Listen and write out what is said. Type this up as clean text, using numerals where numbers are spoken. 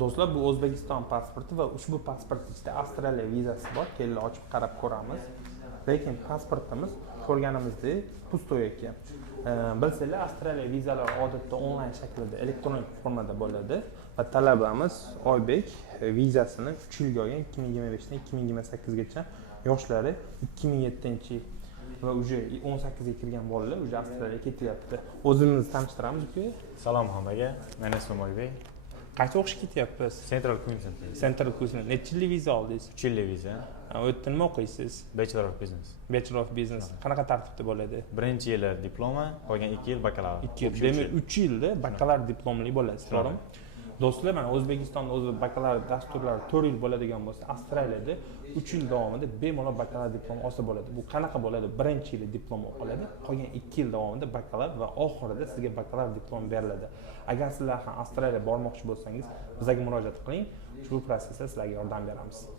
Do'stlar, bu O'zbekiston pasporti va ushbu pasport ichida Avstraliya vizasi bor. Kelinglar ochib qarab ko'ramiz. Lekin pasportimiz ko'rganimizdek pustoy ekan. Bilsanglar, Avstraliya vizalari odatda onlayn shaklda, elektron formada bo'ladi va talabamiz Oybek vizasini 3 yilga olgan, 2025 dan 2028 gacha, yoshlari 2007-yil va uje 18 ga kirgan bolalar uje Avstraliyaga ketyapti. O'zimizni tanishtiramiz uka. Salom hammaga. Men ismim Oybek. Qayerga o'qishga ketyapsiz? Central Queensland. Central Queensland. Necha yillik viza oldingiz? 3 yillik viza. U yerda nima o'qiysiz? Bachelor of Business. Bachelor of Business. Qanaqa tartibda bo'ladi? Birinchi yili diploma, qolgan 2 yil bakalavr. 2 yil. Demak, 3 yilda bakalavr diplomli bo'lasiz, to'g'rimi? Do'stlar, mana O'zbekistonda o'zi bakalavr dasturlari 4 yil bo'ladigan bo'lsa, Avstraliyada 3 yil davomida bemalol bakalavr diplom olsa bo'ladi. Bu qanaqa bo'ladi? Birinchi yili diplom o'qiladi, qolgan 2 yil davomida bakalavr va oxirida sizga bakalavr diplom beriladi. Agar sizlar ham Avstraliyaga bormoqchi bo'lsangiz, bizga murojaat qiling. Ushbu protsessda sizlarga yordam beramiz.